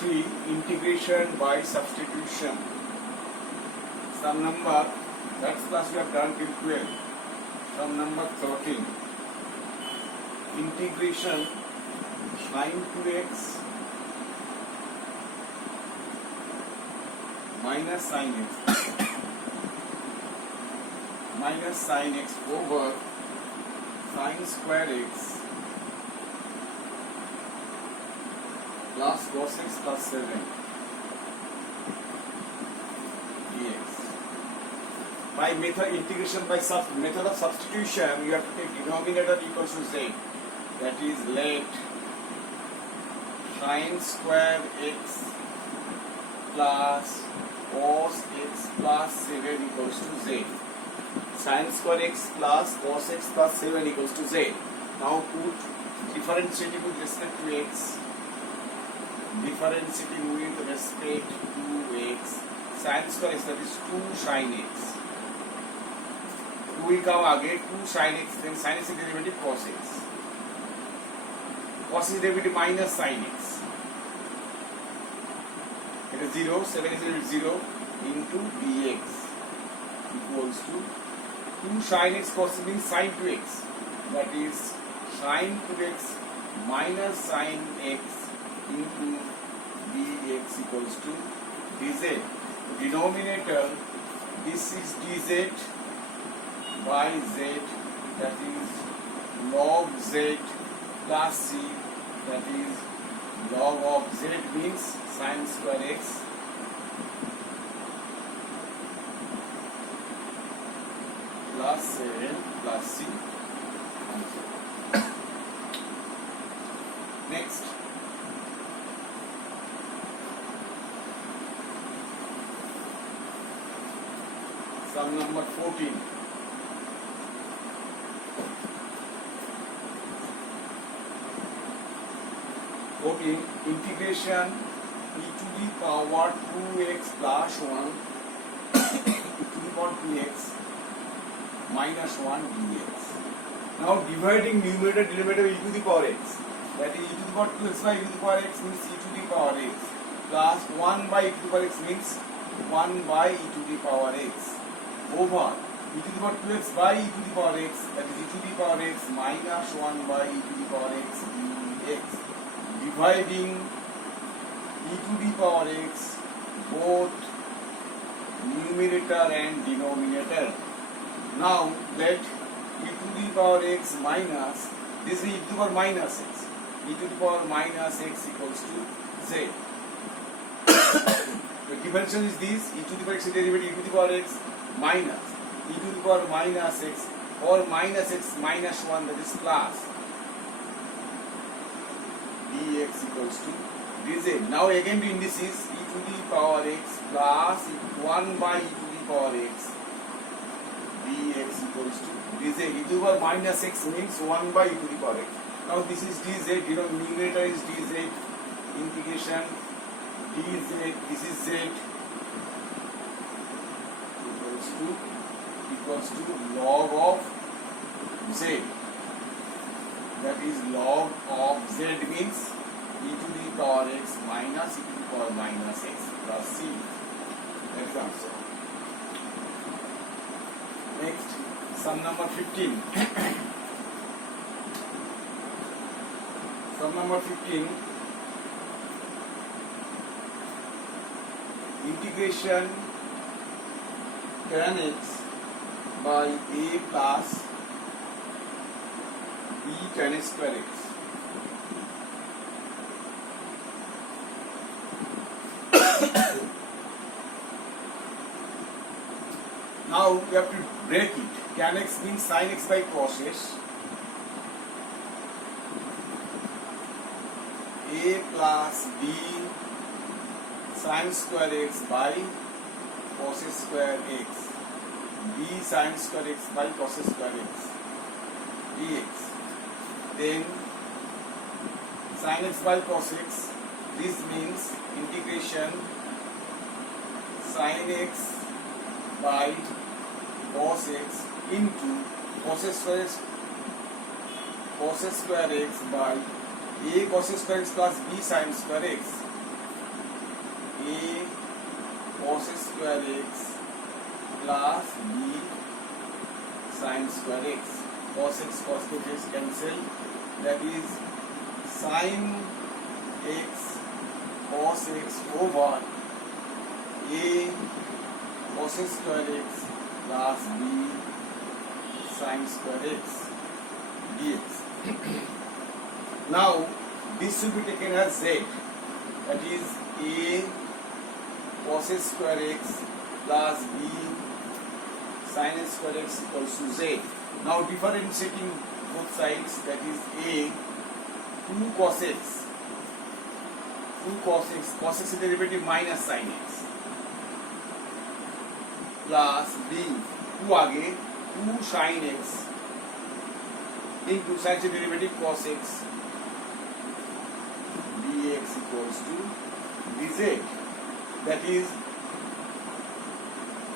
3 integration by substitution. Sum number, that's class we have done till 12. Sum number 13. Integration sin 2x minus sin x over sin square x plus cos x plus 7 dx. By method integration by method of substitution, you have to take denominator equals to z. That is, let sin square x plus cos x plus 7 equals to z. Sin square x plus cos x plus 7 equals to z. Now put differentiating with respect to x. Differentiating with respect to x. Sin square x, that is 2 sin x. 2 will come again, 2 sin x, then sin x derivative cos x. Cos is derivative minus sin x. It is 0, 7 is 0 into dx equals to 2 sin x cos means sin 2x. That is sin 2x minus sin x into dx equals to dz. Denominator, this is dz by z, that is log z plus c, that is log of z means sin square x plus 7 plus c. Next, sum number 14. Integration e to the power 2x plus 1 e to the power 2x minus 1 dx. Now dividing numerator denominator e to the power x, that is e to the power 2x by e to the power x means e to the power x plus 1 by e to the power x means 1 by e to the power x over e to the power 2x by e to the power x, that is e to the power x minus 1 by e to the power x dx. Dividing e to the power x both numerator and denominator. Now let e to the power x minus, this is e to the power minus x, e to the power minus x equals to z. The differential is this, e to the power x derivative e to the power x minus e to the power minus x or minus x minus 1, that is plus dx equals to dz. Now again the indices e to the power x plus 1 by e to the power x dx equals to dz. E to the power minus x means 1 by e to the power x. Now this is dz, denominator is dz, integration dz, this is z equals to log of z. That is log of z means e to the power x minus e to the power minus x plus c. That is answer. Next, sum number 15. Sum number 15. Integration tan x by a plus b tan square x. Now we have to break it. Tan x means sin x by cos x. A plus b sin square x by cos square x. B sin square x by cos square x dx. Then sin x by cos x, this means integration sin x by cos x into cos square x by a cos square x plus b sin square x a cos square x plus b sin square x. Cos x cos x cancel, that is sin x cos x over a cos square x plus b sin square x dx. Now this should be taken as z, that is a cos square x plus b sin square x equals to z. Now differentiating both sides, that is a 2 cos x, cos x derivative minus sin x plus b 2 आगे 2 sin x into sin derivative cos x dx equals to dz. That is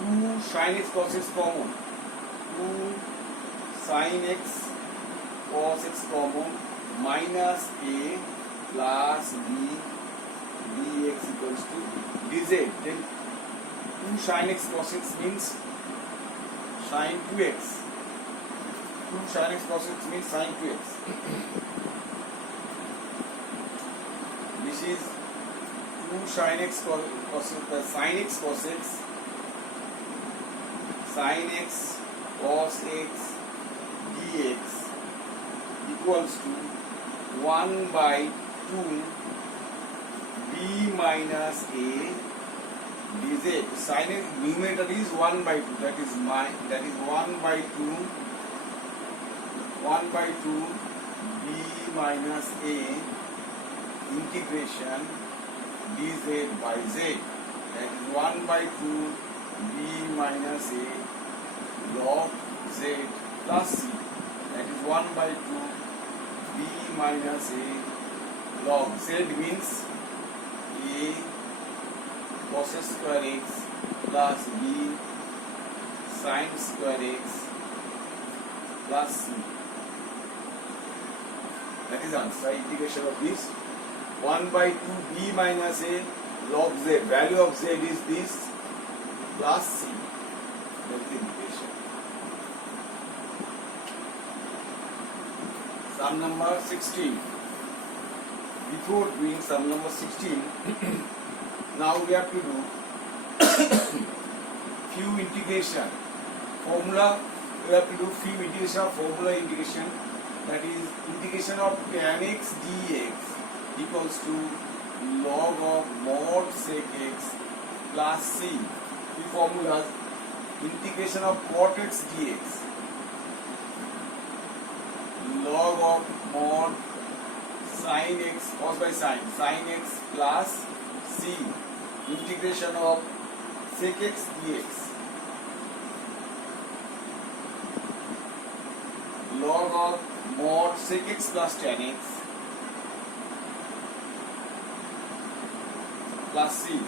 2 sin x cos x common, 2 sin x cos x common minus a plus b dx equals to dz. Then 2 sin x cos x means sin 2x. 2 sin x cos x means sin 2x. This is 2 sin x cos x plus sin x cos x, sin x cos x dx equals to 1 by 2 b minus a dz. Sin x numerator is 1 by 2, that is 1 by 2 b minus a integration dz by z. That is 1 by 2 b minus a log z plus c. That is 1 by 2 b minus a log z means a cos square x plus b sin square x plus c. That is answer. Integration of this 1 by 2 b minus a log z. Value of z is this plus c. That is integration. Sum number 16. Before doing sum number 16, now we have to do few integration formula. We have to do few integration of formula integration. That is integration of tan x dx equals to log of mod sec x plus c. The formulas: integration of cot x dx, log of mod sin x cos by sin x plus c, integration of sec x dx, log of mod sec x plus tan x plus c,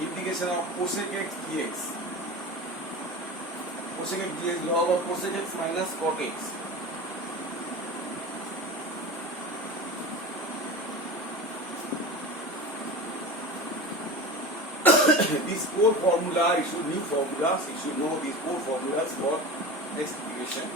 integration of cosec x dx, cosec x dx, log of cosec x minus cot x. These 4 formulas, you should new formulas, you should know these 4 formulas for next integration.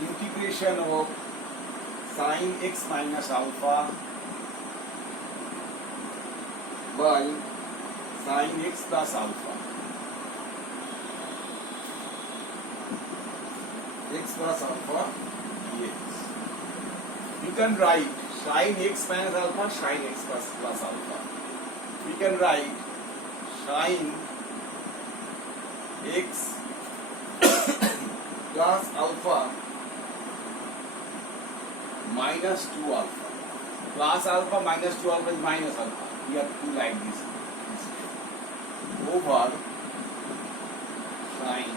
Integration of sin x minus alpha by sin x plus alpha. X plus alpha dx. You can write sin x minus alpha, sin x plus alpha. We can write sin x plus alpha minus 2 alpha. Plus alpha minus 2 alpha is minus alpha. We have to like this. Over sin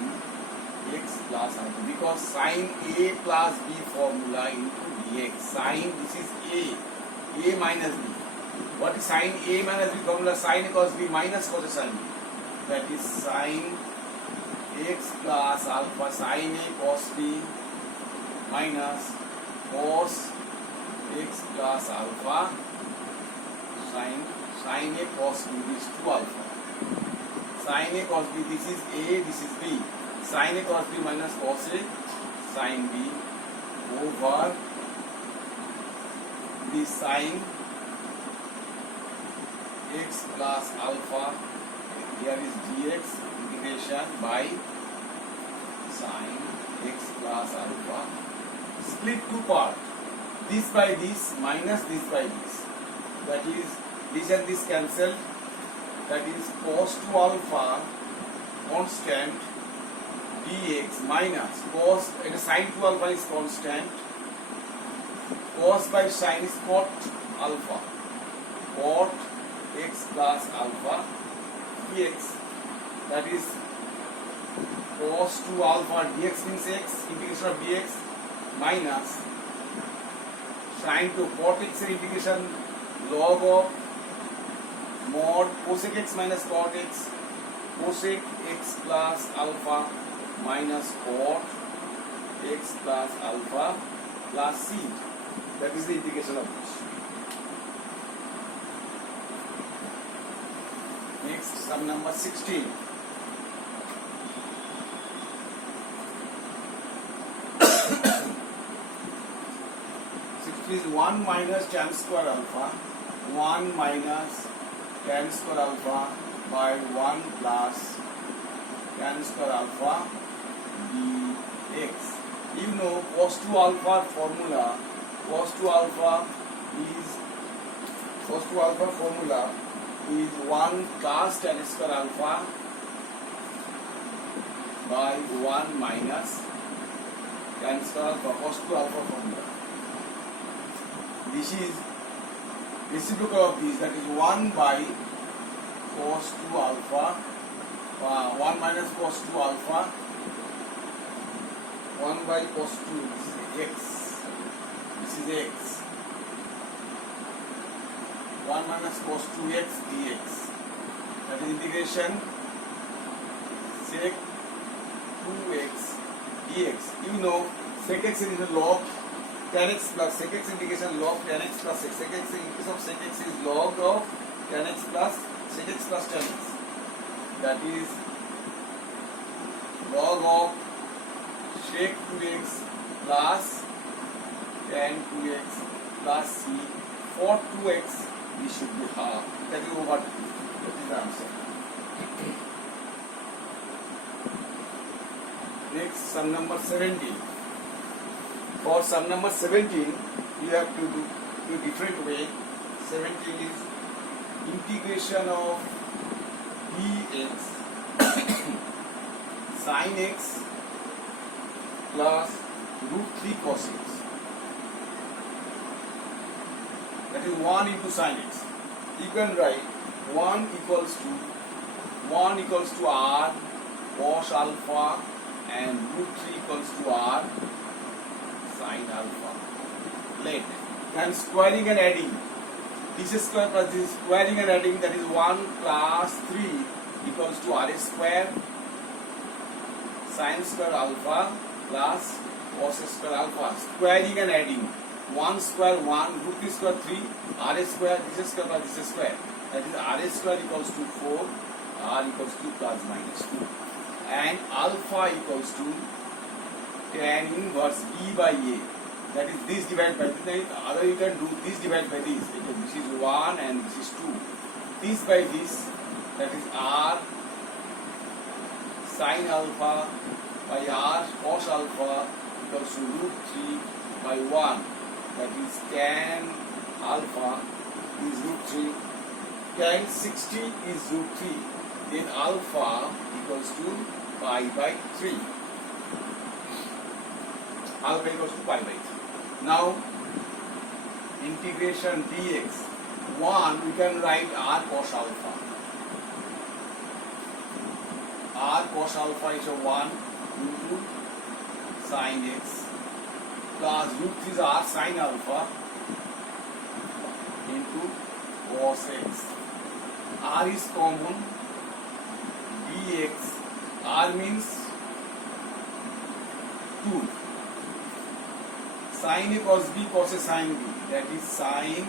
x plus alpha, because sin a plus b formula into dx. Sin, this is a minus b. What is sin a minus b formula? Sin cos b minus cos sin b. That is sin x plus alpha sin a cos b minus cos x plus alpha sin a cos b is 2 alpha. Sin a cos b, this is a, this is b. Sin a cos b minus cos a sin b over the sin x plus alpha, here is dx integration by sin x plus alpha, split two part, this by this minus this by this, that is this and this cancelled, that is cos 2 alpha constant dx minus cos, sin 2 alpha is constant, cos by sin is cot alpha, cot x plus alpha dx, that is cos 2 alpha dx means x, integration of dx minus sin 2 cot x integration log of mod cosec x minus cot x, cosec x plus alpha minus cot x plus alpha plus c, that is the integration of this. Next, sum number 16. Is 1 minus tan square alpha, 1 minus tan square alpha by 1 plus tan square alpha dx. You know cos 2 alpha formula, cos 2 alpha formula is 1 plus tan square alpha by 1 minus tan square alpha, cos 2 alpha formula. This is reciprocal of this, that is 1 by cos 2 alpha, 1 minus cos 2 alpha, 1 by cos 2 is x, this is x, 1 minus cos 2x dx, that is integration sec 2x dx. You know sec x is a log tan x plus sec x integration log tan x plus sec x, in case of sec x is log of tan x plus sec x plus tan x, that is log of sec 2x plus tan 2x plus c, for 2x this should be half, that is over 2, that is the answer. Next, sum number 17. For sum number 17, you have to do different way. 17 is integration of dx sin x plus root 3 cos x. That is 1 into sin x. You can write 1 equals to r cos alpha and root 3 equals to r sin alpha. Let then squaring and adding, this square plus this squaring and adding, that is 1 plus 3 equals to r square sin square alpha plus cos square alpha. Squaring and adding, 1 square 1, root 3 square 3, r square, this square plus this square, that is r square equals to 4, r equals to plus minus 2, and alpha equals to tan inverse b by a, that is this divided by this. Other you can do this divided by this. This is 1 and this is 2. This by this, that is r sin alpha by r cos alpha equals to root 3 by 1, that is tan alpha is root 3, tan 60 is root 3, then alpha equals to pi by 3. Alpha equals to pi by 3. Now, integration dx, 1 we can write r cos alpha. R cos alpha is a 1 into sin x plus root 3 is r sin alpha into cos x. R is common, dx, r means 2 sin A cos B cos A sin B, that is sin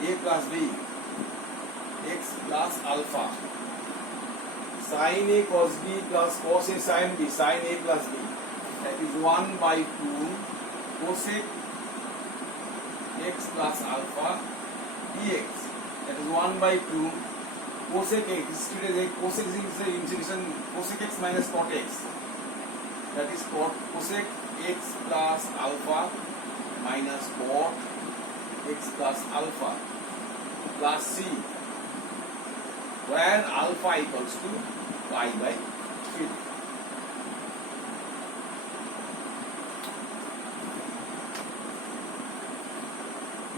A plus B x plus alpha, sin A cos B plus cos A sin B sin A plus B, that is 1 by 2 cosec x plus alpha dx, that is 1 by 2 cosec x, cosec is the integration cosec x minus cot x, that is cosec x plus alpha minus cot x plus alpha plus c, where alpha equals to pi by 3.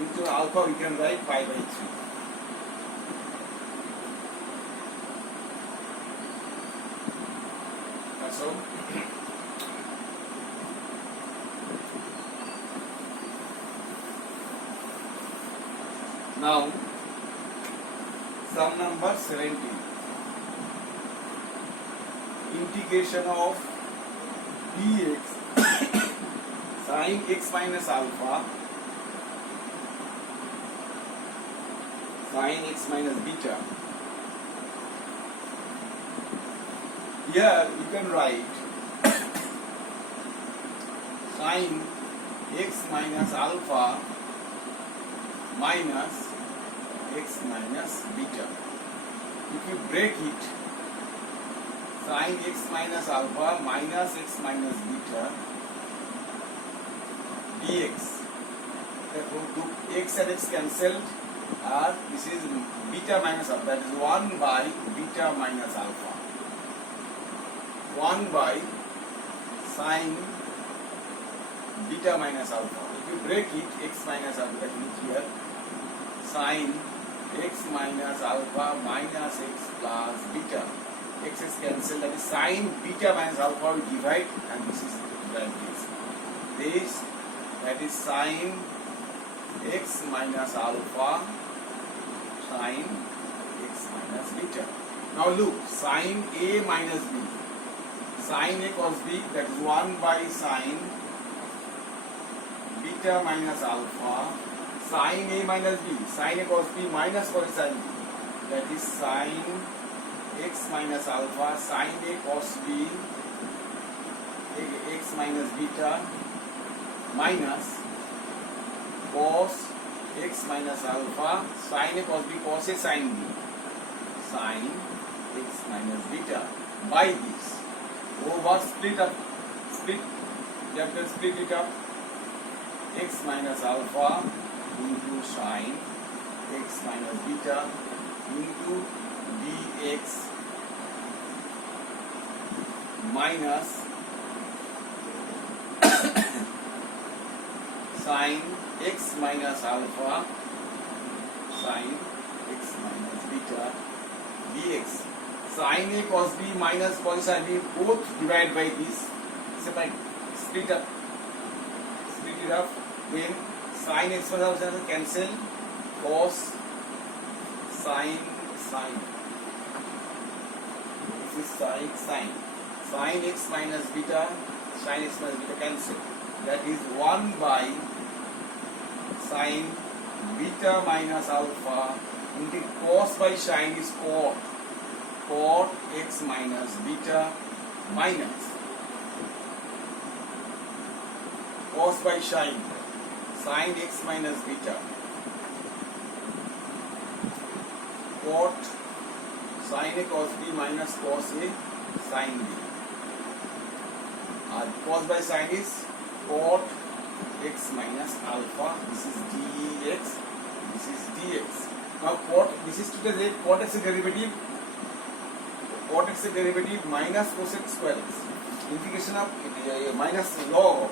Into alpha we can write pi by 3. That's all. Now, sum number 17. Integration of dx sin x minus alpha sin x minus beta. Here you can write sin x minus alpha minus x minus beta. If you break it, sin x minus alpha minus x minus beta dx. Therefore, x and x cancelled, this is beta minus alpha, that is 1 by beta minus alpha. 1 by sin beta minus alpha. If you break it, x minus alpha, that means here sin x minus alpha minus x plus beta. X is cancelled, that is sin beta minus alpha we divide, and this is like this. This, that is sin x minus alpha sin x minus beta. Now look, sin A minus B, sin A cos B, that is 1 by sin beta minus alpha sin A minus B, sin A cos B minus cos sin B, that is sin x minus alpha sin A cos B x minus beta minus cos x minus alpha sin A cos B cos A sin B sin x minus beta by this. Over split up, you have to split it up, x minus alpha into sin x minus beta into dx minus sin x minus alpha sin x minus beta dx. Sin A cos B minus cos sin B both divide by this. Separate, split it up. Then sin x minus alpha cancel, cos sin. This is sin x minus beta, sin x minus beta cancel. That is 1 by sin beta minus alpha into cos by sin is cot x minus beta minus cos by sin x minus beta cot sin A cos B minus cos A sin B. Cos by sin is cot x minus alpha. This is dx. This is dx. Now cot, this is to the cot x derivative. Cot x derivative minus cosec square x. Integration of minus log of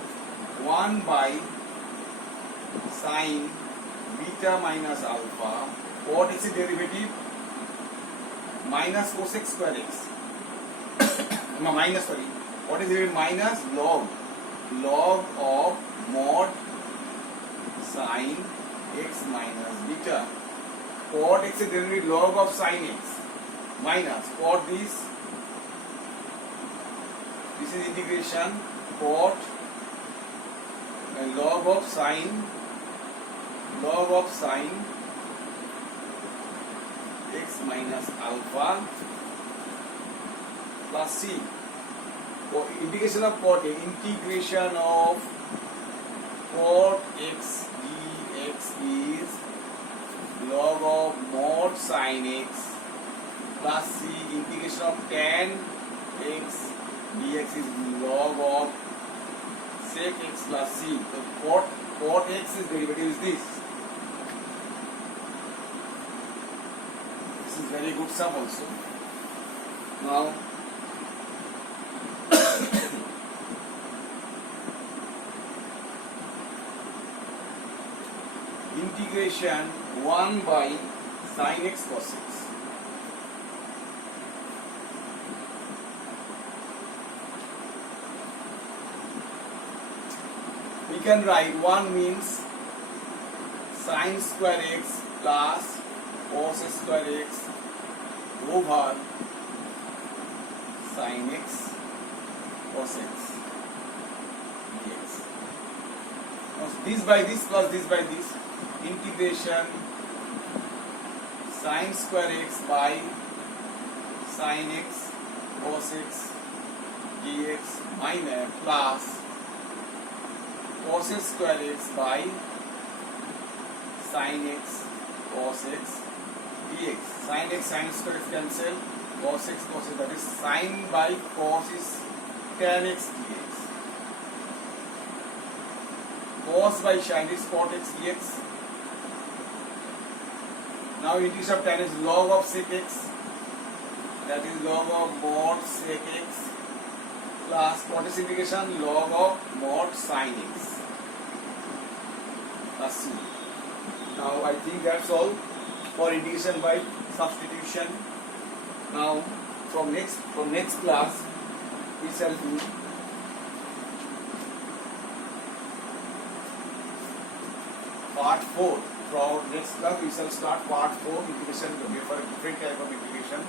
1 by sin beta minus alpha cot x derivative minus cosec square x. What is it? Minus log of mod sin x minus beta. Cot x derivative log of sin x minus cot this is integration cot and log of sine x minus alpha plus c. For integration of cot A, integration of cot x dx is log of mod sin x plus c. Integration of tan x dx is log of sec x plus c. So cot x is derivative is this. This is very good sum also. Now integration 1 by sin x cos x. We can write 1 means sin square x plus cos square x over sin x cos x dx. Now this by this plus this by this, integration sin square x by sin x cos x dx minus plus cos square x by sin x cos x dx. Sin x sin square x cancel, cos x cos x, that is sin by cos is tan x dx. Cos by sin is cot x dx. Now integration of tan is log of sec x, that is log of mod sec x plus what is integration log of mod sin x plus c. Now I think that's all for integration by substitution. Now from next class we shall do part 4. From next class we shall start part 4 integration for different type of integration.